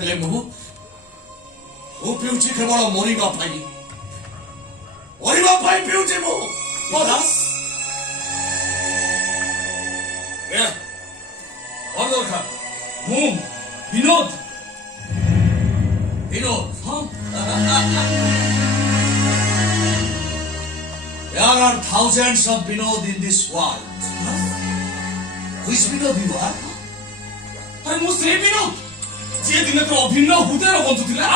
ହେଲେ ମୁଁ ପିଉଛି କେବଳ ମରିବା ପାଇଁ ପିଉଛି ମୁଁ। କଣ ଦରକାର? ମୁଁ ବିନୋଦ। ହଁ There are thousands of Vinod in this world. Which Vinod you are? ଆରେ ମୁଁ ସେ ବିନୋଦ ଯିଏ ଦିନେ ତୋର ଅଭିନ୍ନ ହୃଦୟର ବନ୍ଧୁ ଥିଲା।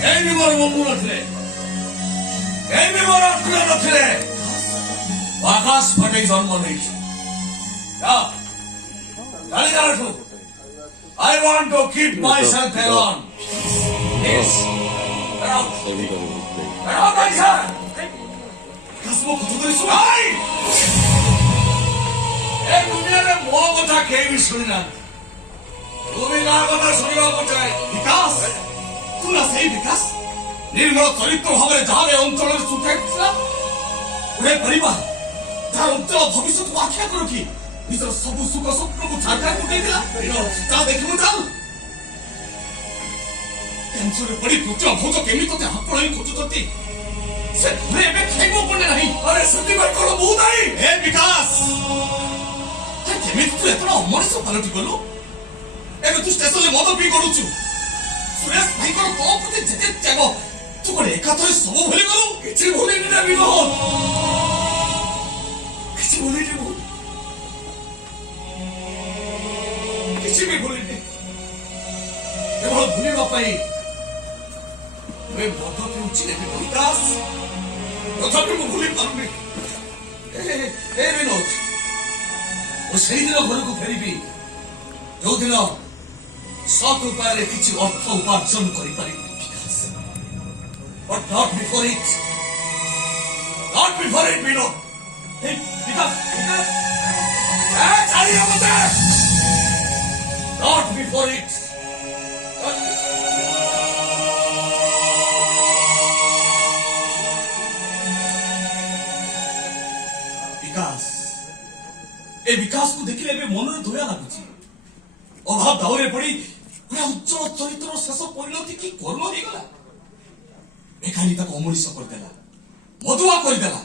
କେହି ବି ମୋର ବନ୍ଧୁ ନଥିଲେ, କେହି ବି ମୋର ପ୍ରିୟ ନଥିଲେ। ଆକାଶ ଫଟେଇ ଜନ୍ମ ନେଇଛି। ଚାଲିଯାଠୁ I want to keep myself alone. Yes. ମୋ କଥା ଧରି ଶୁଣ। ଏ ଦୁନିଆରେ ମୋ କଥା କେହି ବି ଶୁଣିନାହାନ୍ତି। ତୁ ବି କାହା କଥା ଶୁଣିବାକୁ ଚାହେଁ? ବିକାଶ, ତୁ ନା ସେଇ ବିକାଶ ନିର୍ମଳ ଚରିତ୍ର ଭାବରେ ଯାହାର ଏ ଅଞ୍ଚଳରେ ସୁଖାଇଥିଲା। ଗୋଟେ ପରିବାର ଯାହାର ଉଜ୍ଜଳ ଭବିଷ୍ୟତକୁ ଆଖ୍ୟା କରୁ କି ନିଜର ସବୁ ସୁଖ ସ୍ୱପ୍ନକୁ ଝାଡଖାଡ ଉଠେଇଥିଲା। ତା ଦେଖିବୁ ଚାଲ କ୍ୟାନ୍ସରରେ ପଡି କୃତ୍ରିମ ଭୋଜ କେମିତି ତୋତେ ହାପଣାଇ ଖୋଜୁଛନ୍ତି। ସେ ଘରେ ଏବେ ଖାଇବ ପଡେ ନାହିଁ। ଆରେ ସେଥିପାଇଁ କଣ ମୁଁ ଦାୟୀ? ଏ ବିକାଶ, କେମିତି ତୁ ଏଥର ଅମଣିଷ ପାଲଟି ଗଲୁ? ଏବେ ତୁ ଷ୍ଟେସନରେ ମଦ ପିଇ ଗଡୁଛୁ। ସୁରେଶ ଭାଇଙ୍କର ତୋ ପ୍ରତି ଯେତେ ତ୍ୟାଗ, ତୁ କଣ ଏକାଥରେ ସବୁ ଭୁଲି ଗଲୁ? କିଛି ଭୁଲିନି ନା ବିନୋଦ, କିଛି ଭୁଲିନି ମୁଁ, କିଛି ବି ଭୁଲିନି। କେବଳ ଭୁଲିବା ପାଇଁ ମଦ ପିଉଛି ବିକାଶ, ତଥାପି ମୁଁ ଭୁଲି ପାରୁନି। ଏ ବିନୋଦ, ମୁଁ ସେଇଦିନ ଘରକୁ ଫେରିବି ଯୋଉଦିନ ସତ୍ ଉପାୟରେ କିଛି ଅର୍ଥ ଉପାର୍ଜନ କରିପାରିବି। But not before it. Not before it, Vinod. Hey, Vikas, ଚାଲିବ ମତେ। Not before it. ବିକାଶ, ଏ ବିକାଶକୁ ଦେଖିଲେ ଏବେ ମନରେ ଦୟା ଲାଗୁଛି। ଅଭାବ ଦାଉରେ ପଡି ଗୋଟେ ଉଜ୍ଜଳ ଚରିତ୍ରର ଶେଷ ପରିଣତି କି କର୍ମ ହେଇଗଲା। ଏକାନି ତାକୁ ଅମଣିଷ କରିଦେଲା, ମଦୁଆ କରିଦେଲା।